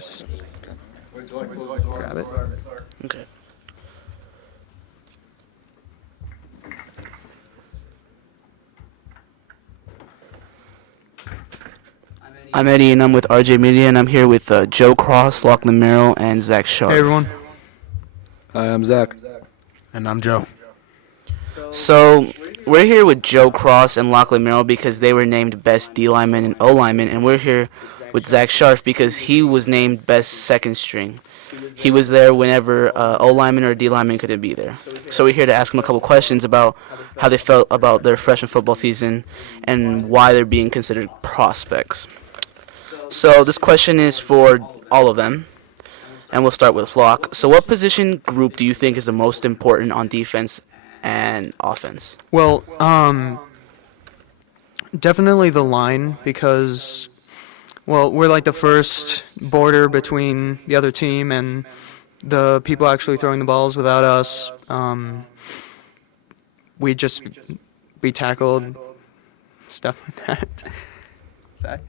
Just grab it. Okay. I'm Eddie, and I'm with RJ Media, and I'm here with Joe Cross, Lachlan Merrill, and Zach Sharp. Hey everyone. Hi, I'm Zach. And I'm Joe. So we're here with Joe Cross and Lachlan Merrill because they were named Best D lineman and O lineman, and we're here with Zach Sharp because he was named Best Second String. He was there whenever O lineman or D lineman couldn't be there. So we're here to ask him a couple questions about how they felt about their freshman football season and why they're being considered prospects. So this question is for all of them, and we'll start with Locke. So what position group do you think is the most important on defense and offense? Well, definitely the line because, well, we're like the first border between the other team and the people actually throwing the balls. Without us, we'd just be tackled, stuff like that. Zach?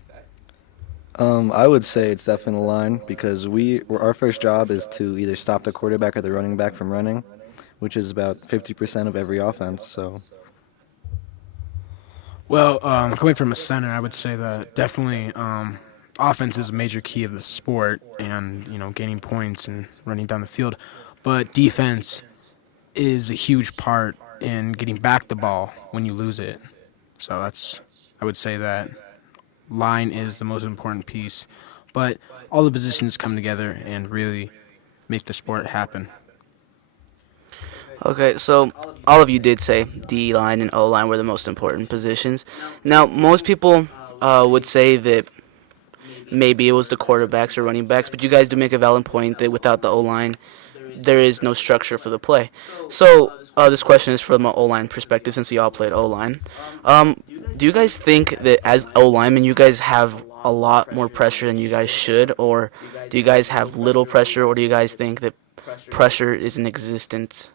I would say it's definitely the line because our first job is to either stop the quarterback or the running back from running, which is about 50% of every offense. So, Well, coming from a center, I would say that definitely offense is a major key of the sport and, gaining points and running down the field. But defense is a huge part in getting back the ball when you lose it. So I would say that line is the most important piece. But all the positions come together and really make the sport happen. Okay, so all of you did say D-line and O-line were the most important positions. Now, most people would say that maybe it was the quarterbacks or running backs, but you guys do make a valid point that without the O-line, there is no structure for the play. So this question is from an O-line perspective since you all played O-line. Do you guys think that as O-linemen you guys have a lot more pressure than you guys should, or do you guys have little pressure, or do you guys think that pressure is in existence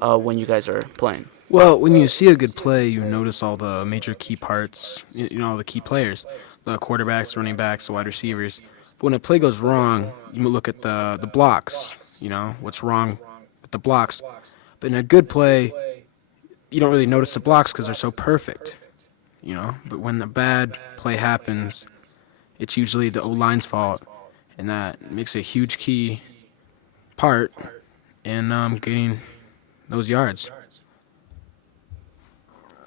when you guys are playing? Well, when you see a good play, you notice all the major key parts, all the key players, the quarterbacks, running backs, the wide receivers. But when a play goes wrong, you look at the blocks, what's wrong with the blocks. But in a good play, you don't really notice the blocks because they're so perfect, But when the bad play happens, it's usually the O-line's fault, and that makes a huge key part in getting those yards.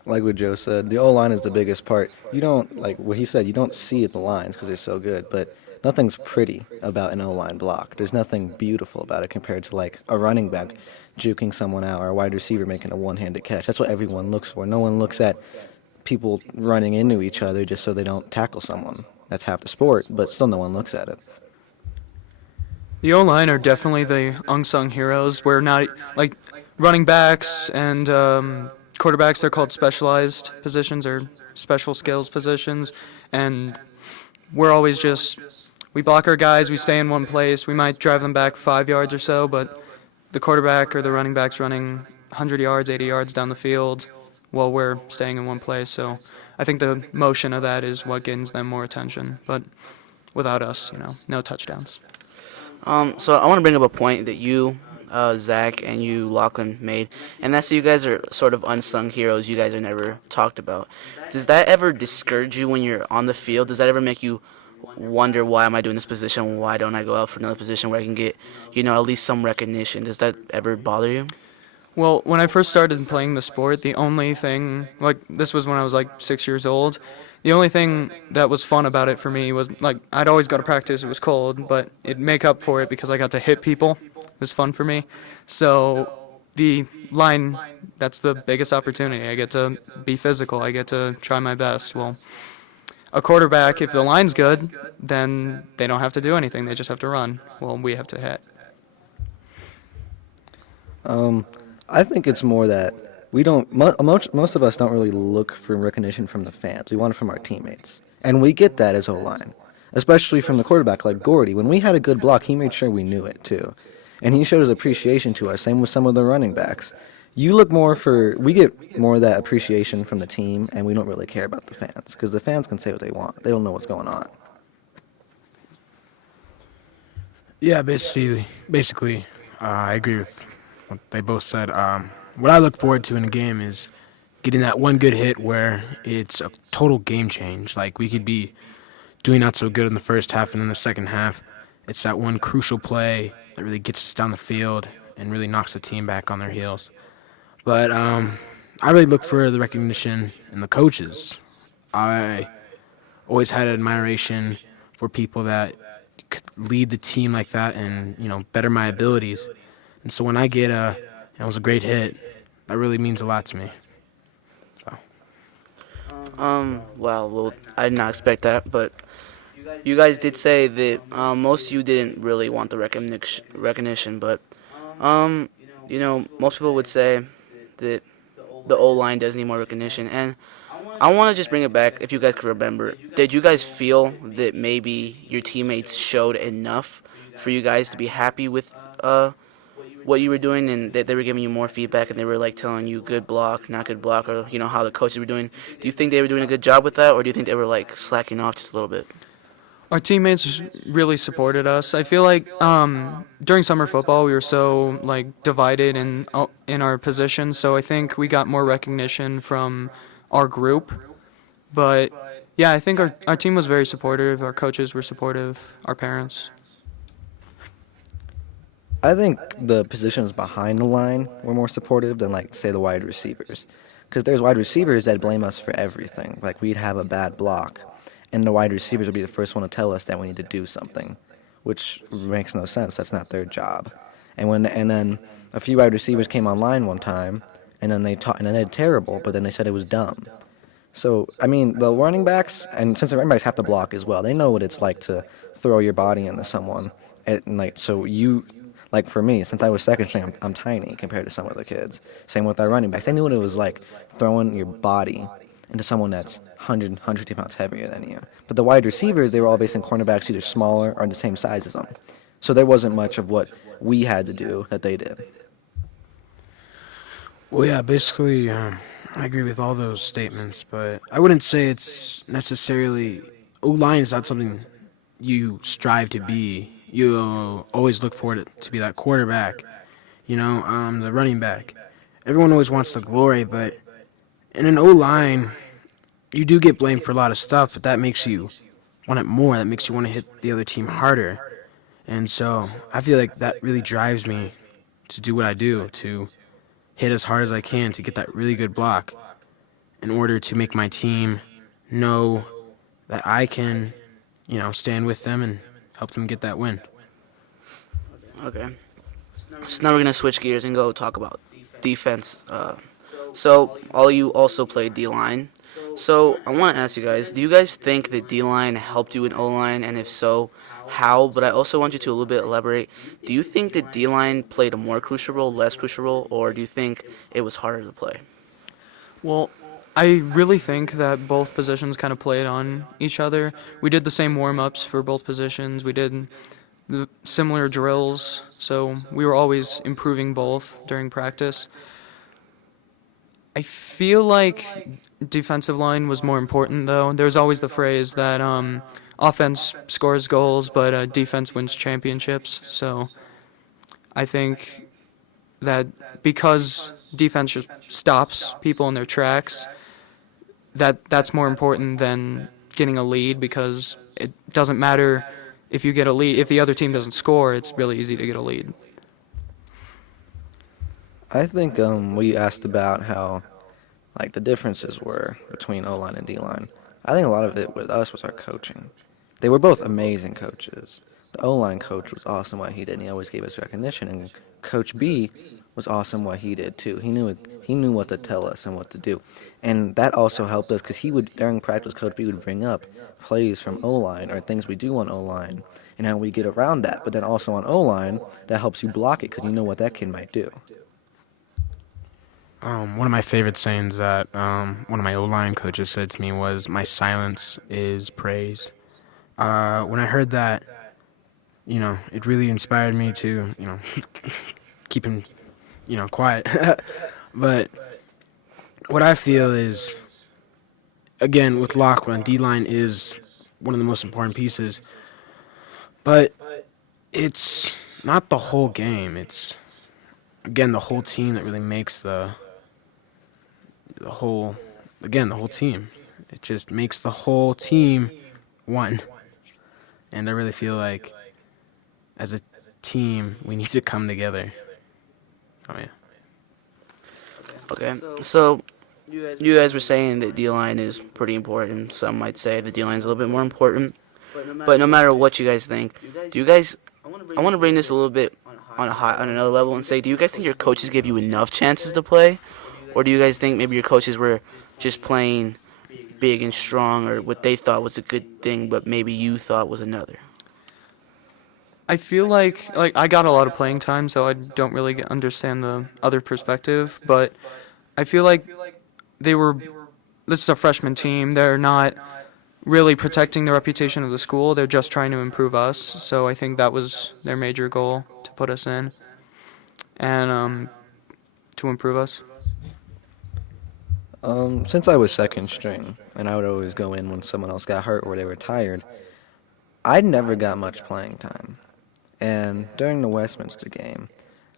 like what Joe said, the O-line is the biggest part. You don't, like what he said, you don't see the lines because they're so good, but nothing's pretty about an O-line block. There's nothing beautiful about it compared to like a running back juking someone out or a wide receiver making a one-handed catch. That's what everyone looks for. No one looks at people running into each other just so they don't tackle someone. That's half the sport, but still no one looks at it. The O-line are definitely the unsung heroes. We're not, like, running backs and quarterbacks, they're called specialized positions or special skills positions, and we're always we block our guys, we stay in one place, we might drive them back 5 yards or so, but the quarterback or the running back's running 100 yards, 80 yards down the field while we're staying in one place, so I think the motion of that is what gains them more attention, but without us, no touchdowns. So I want to bring up a point that you, Zach, and you, Lachlan, made, and that's that you guys are sort of unsung heroes. You guys are never talked about. Does that ever discourage you when you're on the field? Does that ever make you wonder, why am I doing this position? Why don't I go out for another position where I can get, at least some recognition? Does that ever bother you? Well, when I first started playing the sport, the only thing, this was when I was 6 years old, the only thing that was fun about it for me was, I'd always go to practice, it was cold, but it'd make up for it because I got to hit people. It was fun for me. So the line, that's the biggest opportunity. I get to be physical, I get to try my best. Well, a quarterback, if the line's good, then they don't have to do anything, they just have to run. Well, we have to hit. I think it's more that we don't. Most of us don't really look for recognition from the fans. We want it from our teammates, and we get that as O-line, especially from the quarterback like Gordy. When we had a good block, he made sure we knew it too, and he showed his appreciation to us. Same with some of the running backs. We get more of that appreciation from the team, and we don't really care about the fans because the fans can say what they want. They don't know what's going on. Yeah, basically, I agree with what they both said. What I look forward to in a game is getting that one good hit where it's a total game change. Like we could be doing not so good in the first half, and in the second half, it's that one crucial play that really gets us down the field and really knocks the team back on their heels. But I really look for the recognition in the coaches. I always had admiration for people that could lead the team like that and better my abilities. And so when I get it was a great hit, that really means a lot to me. So. Well, I did not expect that, but you guys did say that most of you didn't really want the recognition, but most people would say that the O line does need more recognition, and I want to just bring it back. If you guys could remember, did you guys feel that maybe your teammates showed enough for you guys to be happy with what you were doing, and that they were giving you more feedback, and they were like telling you good block, not good block, or how the coaches were doing? Do you think they were doing a good job with that, or do you think they were like slacking off just a little bit? Our teammates really supported us. I feel like during summer football we were so like divided in our positions, so I think we got more recognition from our group. But yeah, I think our team was very supportive. Our coaches were supportive. Our parents. I think the positions behind the line were more supportive than, like, say, the wide receivers. Because there's wide receivers that blame us for everything. Like, we'd have a bad block, and the wide receivers would be the first one to tell us that we need to do something, which makes no sense. That's not their job. And then a few wide receivers came online one time, and then they did terrible, but then they said it was dumb. So, I mean, the running backs, and since the running backs have to block as well, they know what it's like to throw your body into someone. Like for me, since I was second string, I'm tiny compared to some of the kids. Same with our running backs. They knew what it was like throwing your body into someone that's 150 pounds heavier than you. But the wide receivers, they were all basing cornerbacks either smaller or the same size as them. So there wasn't much of what we had to do that they did. Well, yeah, basically, I agree with all those statements, but I wouldn't say it's necessarily O-line is not something you strive to be. You always look for it to be that quarterback, the running back. Everyone always wants the glory, but in an O-line, you do get blamed for a lot of stuff, but that makes you want it more. That makes you want to hit the other team harder. And so I feel like that really drives me to do what I do, to hit as hard as I can to get that really good block in order to make my team know that I can, stand with them and help them get that win. Okay. So now we're gonna switch gears and go talk about defense. So all you also played D-line. So I want to ask you guys: do you guys think that D-line helped you in O-line, and if so, how? But I also want you to a little bit elaborate. Do you think that D-line played a more crucial role, less crucial role, or do you think it was harder to play? Well, I really think that both positions kind of played on each other. We did the same warm-ups for both positions. We did the similar drills, so we were always improving both during practice. I feel like defensive line was more important, though. There's always the phrase that offense scores goals, but defense wins championships. So I think that because defense just stops people in their tracks, that's more important than getting a lead, because it doesn't matter if you get a lead. If the other team doesn't score, it's really easy to get a lead. I think we asked about how, like, the differences were between O-line and D-line. I think a lot of it with us was our coaching. They were both amazing coaches. The O-line coach was awesome what he did, and he always gave us recognition. And Coach B was awesome what he did too. He knew what to tell us and what to do, and that also helped us because during practice, Coach B would bring up plays from O-line or things we do on O-line and how we get around that. But then also on O-line, that helps you block it because you know what that kid might do. One of my favorite sayings that one of my O-line coaches said to me was, "My silence is praise." When I heard that, it really inspired me to, keep him, quiet. But what I feel is, again, with Lachlan, D-line is one of the most important pieces. But It's not the whole game. It's again the whole team that really makes the whole the whole team. It just makes the whole team one. And I really feel like as a team we need to come together. Oh yeah. Okay, so you guys were saying that D-line is pretty important. Some might say the D-line is a little bit more important. But no matter what you guys think, do you guys? I want to bring this a little bit on another level and say, do you guys think your coaches give you enough chances to play, or do you guys think maybe your coaches were just playing big and strong, or what they thought was a good thing, but maybe you thought was another? I feel like I got a lot of playing time, so I don't really understand the other perspective. But I feel like they were. This is a freshman team. They're not really protecting the reputation of the school. They're just trying to improve us. So I think that was their major goal to put us in and to improve us. Since I was second string, and I would always go in when someone else got hurt or they were tired, I never got much playing time. And during the Westminster game,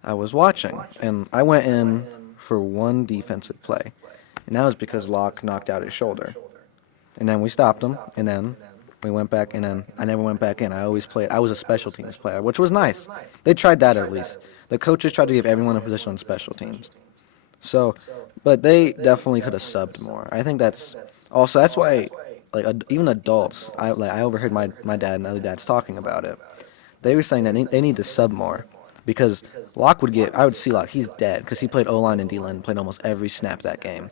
I was watching, and I went in for one defensive play, and that was because Locke knocked out his shoulder. And then we stopped him, and then we went back, and then I never went back in. I always played. I was a special teams player, which was nice. They tried that at least. The coaches tried to give everyone a position on special teams. So, but they definitely could have subbed more. I think that's why, like even adults, I overheard my dad and other dads talking about it. They were saying that they need to sub more because Locke I would see Locke, he's dead because he played O-line and D-line and played almost every snap that game.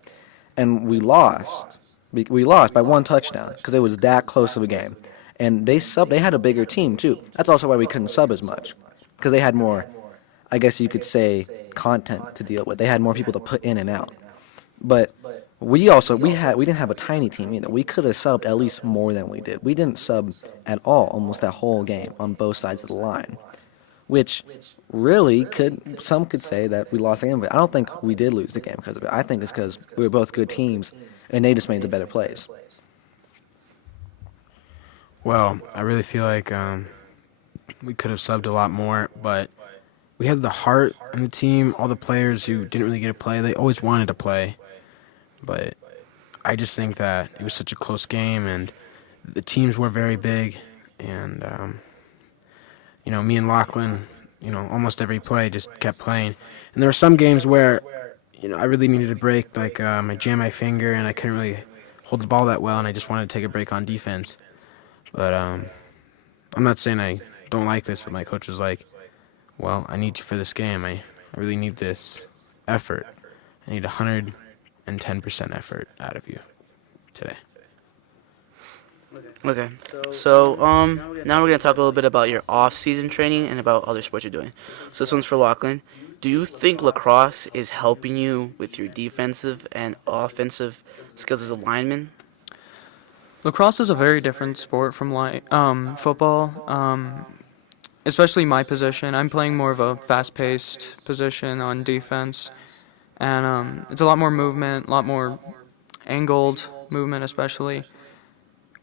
And we lost. We lost by one touchdown because it was that close of a game. And they had a bigger team too. That's also why we couldn't sub as much because they had more, I guess you could say, content to deal with. They had more people to put in and out. But we didn't have a tiny team either. We could have subbed at least more than we did. We didn't sub at all almost that whole game on both sides of the line, which really some could say that we lost the game, but I don't think we did lose the game because of it. I think it's because we were both good teams and they just made the better plays. Well, I really feel like we could have subbed a lot more, but we had the heart in the team. All the players who didn't really get to play, they always wanted to play. But I just think that it was such a close game, and the teams were very big. And, me and Lachlan, almost every play just kept playing. And there were some games where, I really needed a break. Like, I jammed my finger, and I couldn't really hold the ball that well, and I just wanted to take a break on defense. But I'm not saying I don't like this, but my coach was like, well, I need you for this game. I really need this effort. I need 110% effort out of you today. Okay, so now we're gonna talk a little bit about your off-season training and about other sports you're doing. So this one's for Lachlan. Do you think lacrosse is helping you with your defensive and offensive skills as a lineman? Lacrosse is a very different sport from football, especially my position. I'm playing more of a fast-paced position on defense, and it's a lot more movement, a lot more angled movement especially.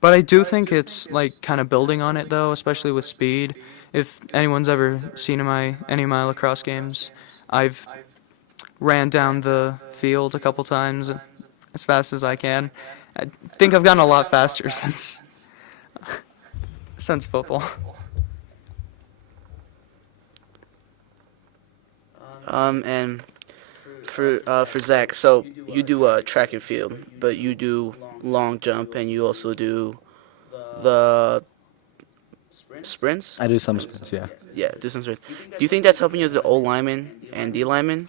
But I do think it's like kind of building on it though, especially with speed. If anyone's ever seen any of my lacrosse games, I've ran down the field a couple times as fast as I can. I think I've gotten a lot faster since football. And for Zach, so you do track and field, but you do long jump and you also do the sprints? I do some sprints, yeah. Yeah, do some sprints. Do you think that's helping you as an O lineman and D lineman?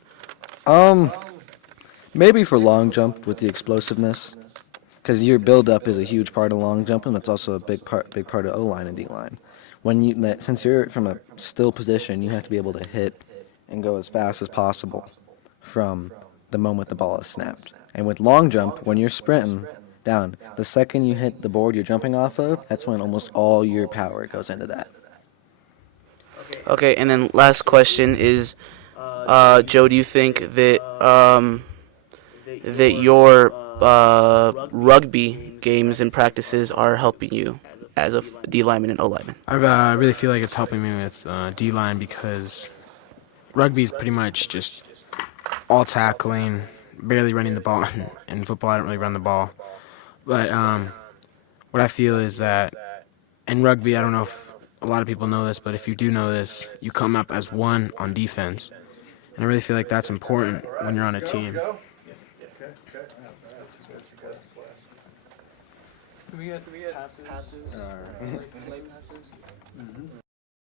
Maybe for long jump with the explosiveness, because your build-up is a huge part of long jump, and it's also a big part of O-line and D-line. Since you're from a still position, you have to be able to hit and go as fast as possible from the moment the ball is snapped. And with long jump, when you're sprinting down, the second you hit the board you're jumping off of, that's when almost all your power goes into that. Okay, and then last question is, Joe, do you think that that your rugby games and practices are helping you as a D lineman and O lineman? I really feel like it's helping me with D-line because rugby is pretty much just all tackling, barely running the ball. In football, I don't really run the ball. But what I feel is that in rugby, I don't know if a lot of people know this, but if you do know this, you come up as one on defense. And I really feel like that's important when you're on a team. Do we get passes? Late passes?